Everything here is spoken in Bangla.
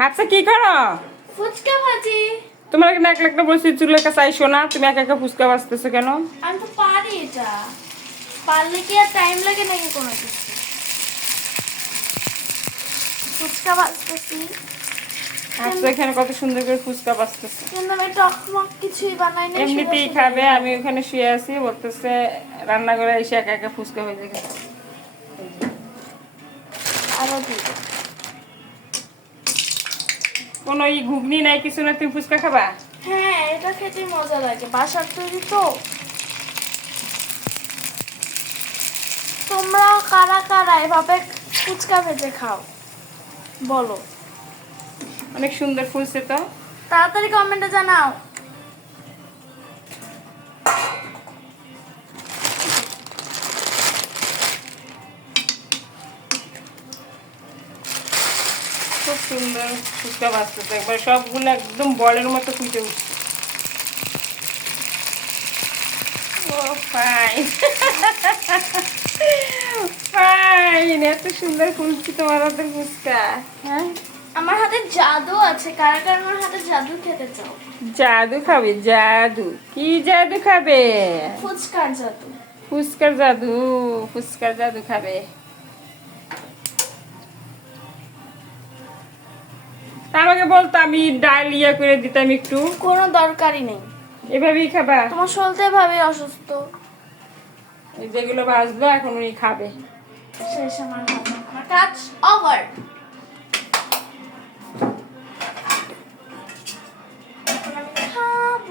হাতটা কি করো? ফুচকা ভাজি। তোমার এখানে এক বলছি চুলের কাছে আইসো না তুমি একা একা ফুচকা বাঁচতেছো কেন? আমি তো পারি এটা। পারলে কি আর টাইম লাগে নাকি কোনো কিছু? ফুচকা ভাজতেছি। এখানে কত সুন্দর করে ফুচকা বাঁচতেছে কিন্তু আমি টকমক কিছুই বানাই না এমনিতেই খাবে আমি ওখানে শুয়ে আছি বলতেছে রান্না করে এসে একা একা ফুচকা হয়ে আরও দিই কোনো ই ঘুগনি নাই কিছু না তুমি ফুচকা খাবা? হ্যাঁ এটা খেতে মজা লাগে বাসার তৈরি তো। তোমরা কারা কারা এভাবে ফুচকা ভেজে খাও? বলো। অনেক সুন্দর ফুলছে তো। তাড়াতাড়ি কমেন্টে জানাও। খুব সুন্দর ফুচকা বাঁচতেছে একবার সবগুলো একদম বলের মতো ফুটে উঠছে। ও ফাইন ফাইন এত সুন্দর তোমার হাতের ফুচকা। হ্যাঁ? আমার হাতে জাদু আছে কারা কারা আমার হাতে জাদু খেতে চাও? জাদু খাবে জাদু। কি জাদু খাবে? ফুচকার জাদু। ফুচকার জাদু ফুচকার জাদু খাবে। আমাকে বলতো আমি ডাল ইয়া করে দিতাম একটু। কোনো দরকারই নেই। এভাবেই খাবা? তোমার সলতে ভাবে অসুস্থ। এই যেগুলো ভাজলো এখন উনি খাবে। শেষ আমার কাজ ওভার খাব।